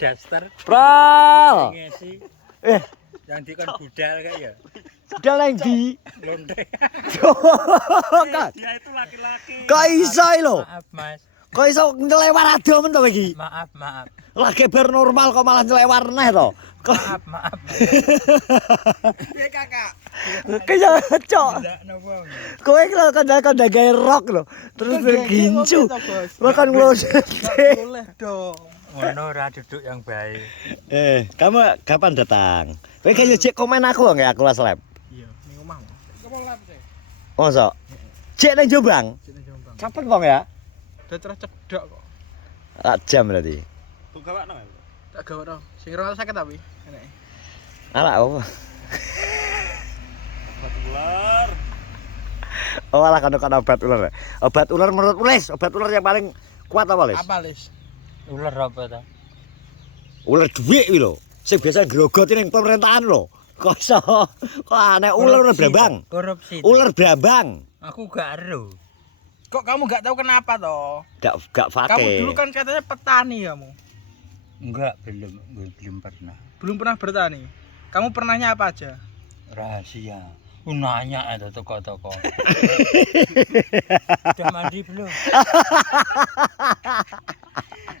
daster. Pral. Yang dikon budal kayak ya. Budal nang ndi? Lonte. Dia itu laki-laki. Kok iso lho? Maaf, Mas. Kok iso ngelewar ado men to iki? Maaf. Lagi bar normal kok malah ngelewar neh to. Maaf. Piye kakak? Kaya cok. Ndak nopo. Kowe lho kandha gawe rock lho. Terus bergincu. Makan kloset. Boleh dong. Ngono ora duduk yang baik. Kamu kapan datang? Kowe kaya jek komen aku nggak aku Slap. Iya, ning omahmu. Kamu lap sih. Mosok? Jek nang Jombang. Sini Jombang. Cepet wong ya. Udah cerah cedok kok. Tak jam berarti. Kok gawakno ya? Tak gawakno. Sing ora sakit tapi. Enak. Alah apa? Obat ular. Oh alah kan obat ular. Obat ular menurut Ules, obat ular yang paling kuat apa, Les? Apa, Lis? Ular apa ta? Ular dhuwit kuwi lho. Sing biasa grogoti ning pemerintahan lho. Kok iso? Kok aneh ular brambang. Korupsi. Ular brambang. Aku gak ero. Kok kamu gak tahu kenapa toh? Gak fake. Kamu dulu kan katanya petani kamu. Enggak, belum pernah. Belum pernah bertani. Kamu pernahnya apa aja? Rahasia. Nanya ada toko-toko. Udah mandi belum?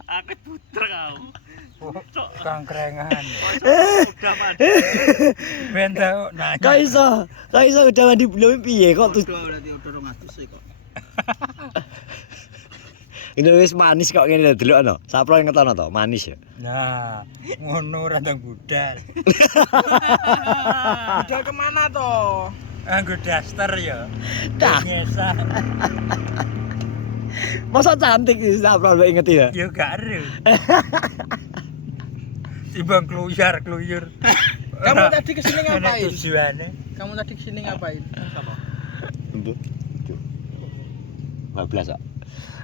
Aku puter kau. Kangkrengan. Udah mandi. Ben tau nanya. Kok iso udah mandi belum piye kok tuh. Berarti udah 200 kok. Ini wis manis kok ngene delokno. Sapro ngetono to, manis ya. Nah, ngono randang budal. Udah kemana toh? Anggo daster ya. Dah. Ngesa. Masa cantik sih Sapro mbok inget ya. Ya gak ero. Timbang kluyur. Kamu tadi kesini ngapain? Tujuannya Kamu tadi kesini ngapain? Apa? Empuk. 12 kok.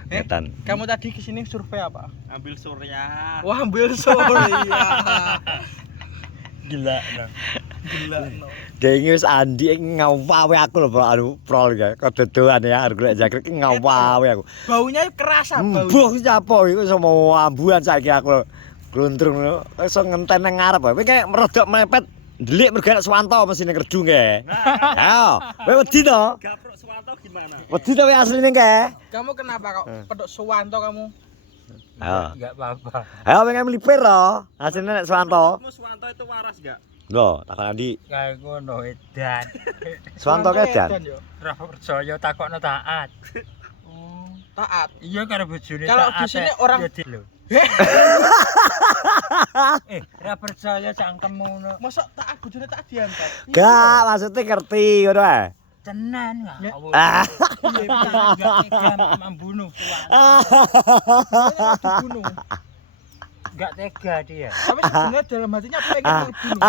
Ketan. Kamu tadi kesini survei apa? Ambil surya. Wah, ambil surya. gila no. Gila no. Dengi wis Andi ngawawe aku lho anu prol ya. Kedodoan ya arep golek jangkrik ngawawe aku. Baunya kerasa bau. Mbuh sapa iku iso mau ambuhan saiki aku. Glundrung iso ngenten nang ngarep. Kowe kayak merodok mepet ndelik mergo Swanto mesine kerdu nge. Ayo, kowe wedi to? Gaprok Suwanto gimana? Wedi to kowe asline nge? Kamu kenapa kok pedok Suwanto kamu? Ayo. Enggak apa-apa. Ayo pengen melipir to. Asline nek Swanto. Kamu Suwanto itu waras enggak? Lho, takon Andi. Kayak ngono edan. Swanto kedan. yo. Ora percaya takokno taat. Oh, taat. Iya karo bojone taat. Kalau di sini orang- ya lho. Ora percaya cangkemmu ngono. Masa taat bojone tak diangkat? Gak, maksudnya ngerti ngono ae. Tenan Ya. enggak. Ah. Enggak tega membunuh tuan. Dibunuh. Enggak tega dia. Tapi sebenarnya dalam hatinya pengen dibunuh.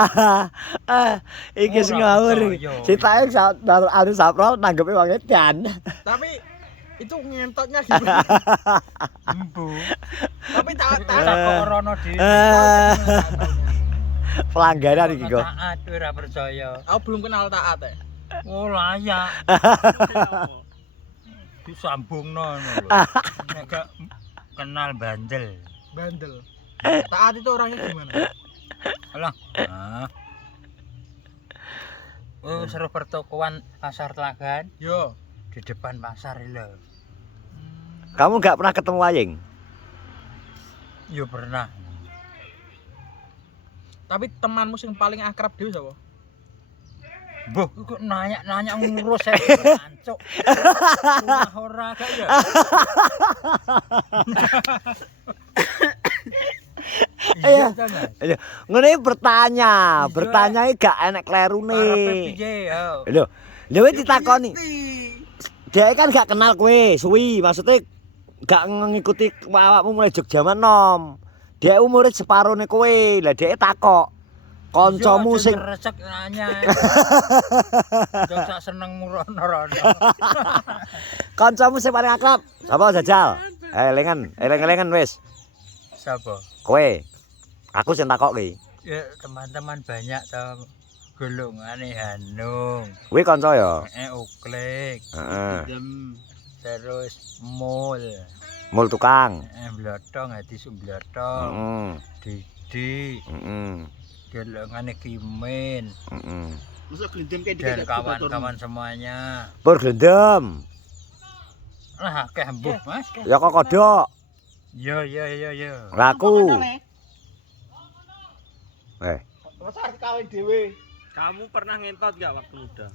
Iki sing Ora ngawur. percaya. Citae baru anu Sapro nanggepe wong edan. Tapi itu ngentotnya gimana? Embu. Tapi taat Takok rono dhewe. Pelanggaran iki kok. Taat ora percaya. Aku belum kenal taat ya. Oh layak. Disambungno ngono lho. Nek gak kenal bandel. Bandel. Taat itu orangnya gimana? Alah. Oh, seru pertokoan pasar Telagan Yo. di depan pasar lho. Kamu gak pernah ketemu Waying? Yo pernah. Tapi temanmu yang paling akrab dhewe sapa? Mbah, kok nanya ngurus saya ancuk. Ora gak ya. Iya. ta, Mas? Ayo, ngono iki bertanya, Iya. bertanya iki gak enek Karepe klerune. piye yo? Lho wis ditakoni. Dia kan gak kenal kowe, suwi, maksudnya gak ngikuti awakmu mulai Jogjaman nom. Dia umure separone kowe. Lah dhek takok. Kancamu sing resek nanya. Jok sak seneng murono-rono. kancamu sing paling akrab. Sapa Jajal? Eling-elingan wis. Sapa? Kowe. Aku sing takok ki. Ya teman-teman banyak tau golongane Hanung. Kuwi kanca ya? Uklik. Heeh. Terus mul. Mul tukang. Blotong hadi sumblotong. Heeh. Di Edi. Gelongane Kimin. Masuk gelendem kayak Dan kawan-kawan semuanya. Pur glendem. Lah akeh mbuh, Mas. Ya kok kodok. Yo. Laku. Masa arep kawin dhewe. Kamu pernah ngentot gak waktu muda?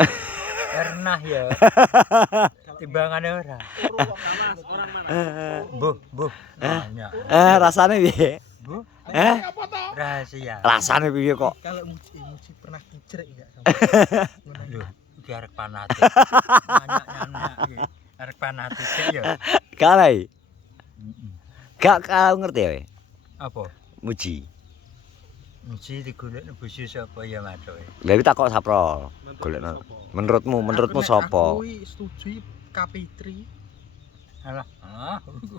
Pernah ya. Timbangane ora. Mas, orang mana? Mbuh. Nanya. Rasane piye? Mbuh. Apa to? Rahasia. Rasane piye kok? Kalau muci pernah kicrek enggak? Lho, iki arek fanatik. Nanya iki. Arek fanatik ya. Kalai. Gak kau ngerti ya? Apa? Muji. Mesti digolekno bojo sapa ya matuk. Lha iki takok saprol. Golekno. Menurutmu sapa? Aku setuju Kapitri. Alah,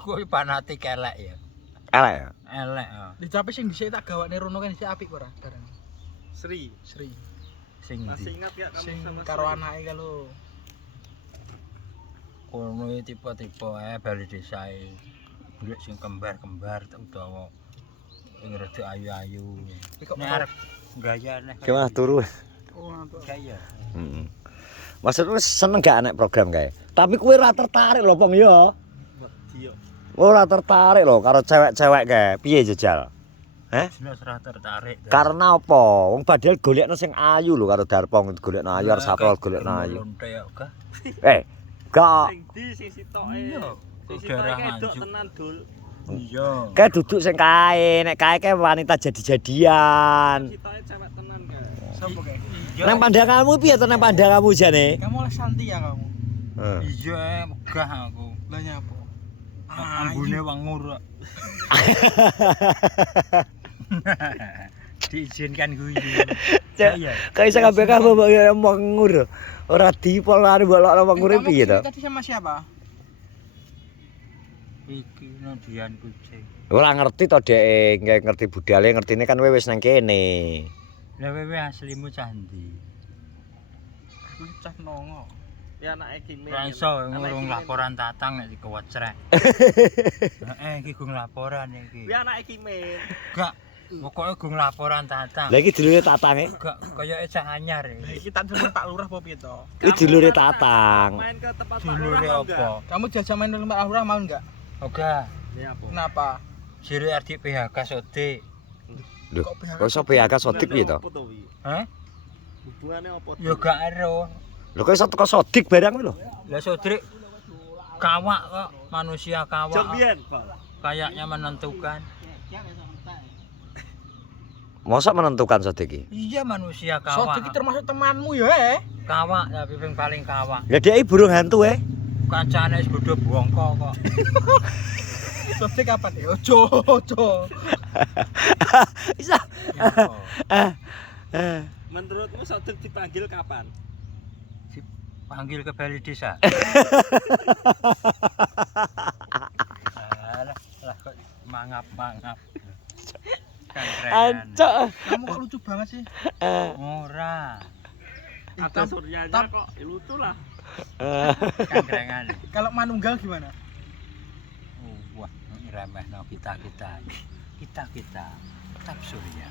kowe fanatik elek ya. Elek ya? Elek. Dicape sing dhisik tak gawakne rono kan dhisik apik ora bareng. Sri. Sing Masih ndi? ingat gak kamu Sing sama karo Sri? anake kalau Kono tipe-tipe bali desae. Golek sing kembar-kembar utawa sing rada ayu-ayu. Nek arep gayane. Gimana turu? oh ngantuk. Gaya. Maksudku seneng gak anak program kae? Tapi kowe ora tertarik lho, Pong ya. Iya. Ora tertarik lho karo cewek-cewek kae. Piye jejal? Jelas ora tertarik. Karena apa? Wong padahal golekno sing ayu lho karo Darpong golekno ayu arep saprol golekno ayu. Gak. Sing di sing sitoke. Iya. Sing Saudara sitoke edok nganjuk. tenan dul. Iya. Kae duduk sing kae, nek kae wanita jadi-jadian. Sitoke cewek tenan kae. Sopo kae? Nang pandanganmu piye to nang pandanganmu jane? Kamu oleh Santi ya kamu. Iya, megah aku. Lah nyapa? Ambune wangur. Diizinkan guyu. Iya. Kayak iso kabeh mbok ya mengur. Ora dipol arep bolokno mengure piye to? Tadi sama siapa? Iki Nadian kucing. Ora ngerti to Dek, nggak ngerti budale, ngertine kan wis nang kene. Lah wewe aslimu candi. Aku cah nongo. Ya anake Kimin. Ora iso ngurung laporan tatang nek dikewecrek. Iki gung laporan iki. Kuwi anake Kimin. Gak, pokoke gung laporan tatang. Lah iki dulure Tatange. Gak koyoke cah anyar iki. Iki tak suruh Pak Lurah apa piye to? Iki dulure Tatang. Main ke tempat Pak Dulure Lurah apa? Kamu jajak main dengan Pak Lurah mau enggak? Oga, Ya apa? Kenapa? jere arti PHK Sodik. Lho, Kok PHK kok iso PHK Sodik piye to? Hah? Hubungane apa? Ya gak ero. Lho kok iso teko Sodik barang lho. Lah Sodik kawak kok, manusia kawak. Jam biyen, Pak. Kayaknya menentukan. Mosok menentukan Sodik iki. Iya manusia So kawak. iki termasuk temanmu ya? Kawak tapi yang paling kawak. Lah dia iki burung hantu Kancane wis bodho bongko kok. Sodik kapan ya? Ojo. Bisa. Ya, Menurutmu Sodik dipanggil kapan? panggil ke Bali Desa. Lah kok mangap. Kan keren. Ancok. Kamu kok lucu banget sih? Ora. Ada Suryanya kok lucu lah. Kan kerengan. Kalau manunggal gimana? Wah, remehno kita. Tetap Surya.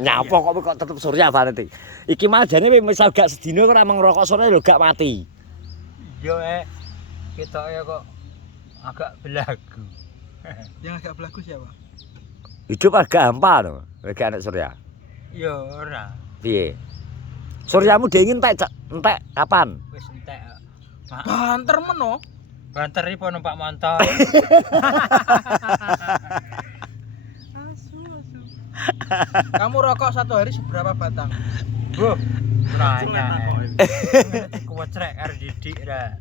Nyapa kok tetep Surya banget iki. Iki mah jane misal gak sedina kok emang ngerokok sore lho gak mati. Yo ketoke kok agak belagu. Yang agak belagu siapa? Hidup agak hampa to, gak anak Surya. Yo ora. Piye? Suryamu dingin entek kapan? Wis entek. Banter meno. Banter iki numpak motor. Kamu rokok satu hari seberapa batang? Bu, Jelek nanya. kok. Kuwecrek arep didik ra.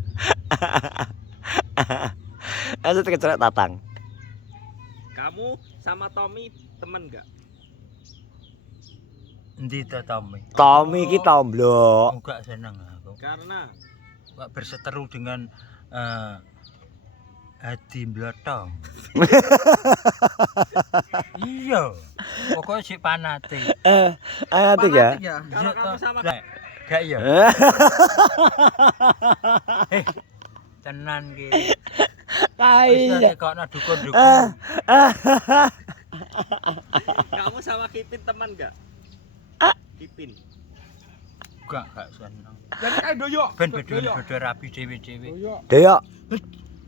Asal kecelek Tatang. Kamu sama Tommy temen gak? Endi to Tommy? Tommy iki tomblok. Enggak seneng aku. Karena Kok berseteru dengan Hadi Blotong. Iya. Pokoknya si fanatik. Nanti ya. Fanatik ya? kalau kamu sama Gak iya. Tenan ki. Wis Iya. tekokno dukun-dukun. Kamu sama Kipin teman enggak? Kipin. Gak seneng. Jadi kayak doyok. Ben beda rapi dhewe-dhewe. Doyok. Deyok.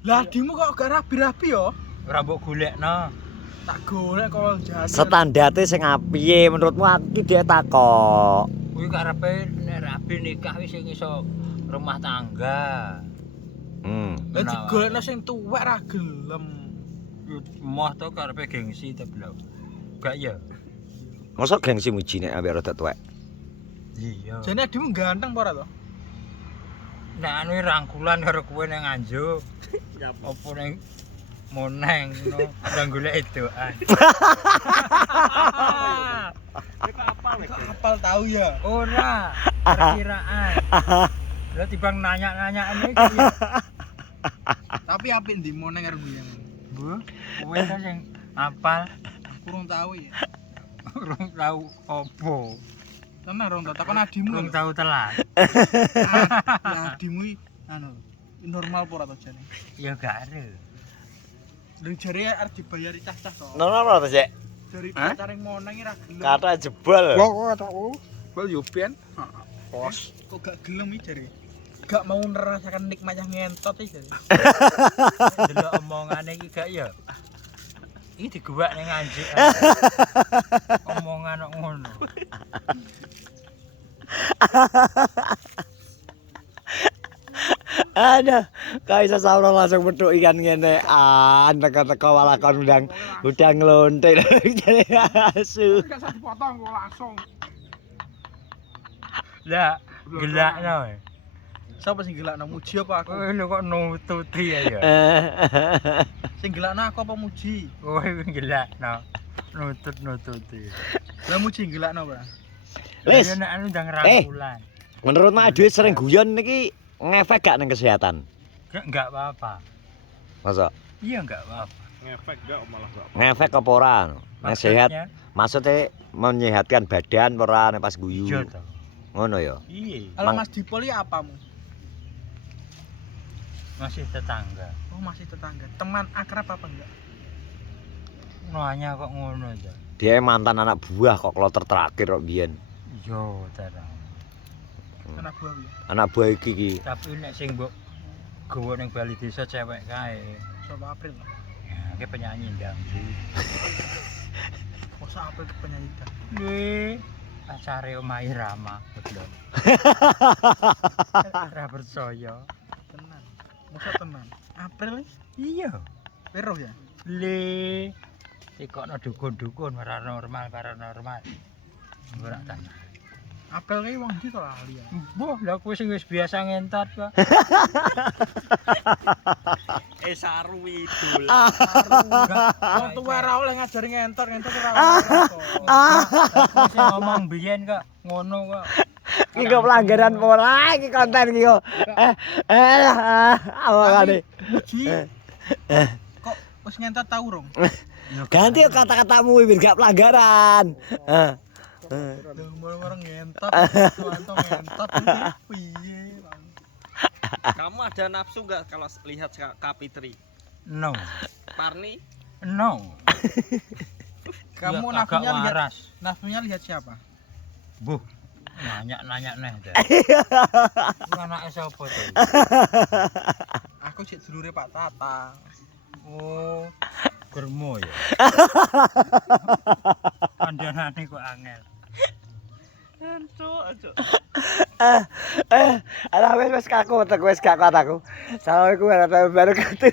Lah adimu kok gak rapi-rapi yo? Ora mbok golekno. Tak golek kalau jajan. Standarte sing piye menurutmu aku ki dhek takok. Kuwi karepe nek rabi nikah wis sing iso rumah tangga. Lah digolekno sing tuwek ra gelem. Moh to karepe gengsi to blok. Gak ya. Mosok gengsi muji nek ambek rada tuwek. Iya. Jane adimu ganteng apa ora to? Nek anu rangkulan karo kowe ning Anjo, Nyapa? apa ning Moneng ngono, ndang golek edokan. Kok apal nek? Apal tahu ya. Ora, perkiraan. Lah tibang nanya-nanyane iki. Tapi apik ndi moneng karo biyen. Bu, kowe kan sing apal, Kurang tahu ya. urung tau opo. Tenan rong takon adimu. Urung tau telat. Ya adimu iki anu normal apa ora to jane? Ya gak are. Lha jare arep dibayari cah-cah to. Nono to, Cek? Dari pacare moneng iki ra gelem. Kata jebol. Kok tahu? Bal yo ben. Pos. Kok gak gelem iki jare? Gak mau ngerasakan nikmatnya ngentot iki jare. Delok omongane iki gak ya. Iki digewak ning anjing. Omongan kok ngono. Ada, kaisa sauro langsung metu ikan ngene. Teko-teko malah kon udang nglonte jane asu. Gak usah dipotong kok langsung. Lah, gelakno. Sapa sing gelakno muji apa aku? Kowe lho kok nututi ya. Sing gelakno aku apa muji? Kowe gelakno. Nutut-nututi. Lah muji gelakno ora? Lis. Ya nek anu ndang rangkulan. Menurut Mak Dwi sering guyon niki ngefek gak ning kesehatan? Enggak apa-apa. Masa Iya enggak apa-apa. Ngefek enggak malah enggak. ngefek apa ora? Nek sehat, maksudnya menyehatkan badan ora nek pas guyu. Iya to. Ngono ya. Iya, Kalau Mas Dipoli apamu? masih tetangga. Oh masih tetangga. Teman akrab apa enggak? Nanya kok ngono to. Dia mantan anak buah kok kloter terakhir kok biyen. Yo, terang. Anak buah ya. Anak buah iki. Tapi nek sing mbok gowo ning Bali desa cewek kae. Sopo April. Ya, ki penyanyi dangdut. Masa April ke penyanyi dah. Wih, acare omahe Rama, betul. Ora percaya. Tenan. Masa tenan. April Iya. weruh ya. Le. Tikokno dukun-dukun paranormal. Ora tenan. April kae wong ndi to lali ya. Boh, lha kowe sing wis biasa ngentot kok. Saru idul. Wong tuwa ora oleh ngajari ngentot ora oleh. Sing ngomong biyen kok ngono kok. Iki kok pelanggaran ora iki konten iki kok. Awakane. Muji. Kok wis ngentot tau rong? Ganti kata-katamu biar gak pelanggaran. Bareng-bareng ngentot, tuanto ngentot piye. Kamu ada nafsu enggak kalau lihat Kapitri? No. Parni? No. Kamu Ya, agak nafsunya lihat waras. nafsunya lihat siapa? Buh. Nanya neh. Anake sapa to? Aku sik dulure Pak Tata. Oh, germo ya. Kandhanane kok angel. Ancuk. Ala wis kaku, wis gak kuat aku. Assalamualaikum warahmatullahi wabarakatuh.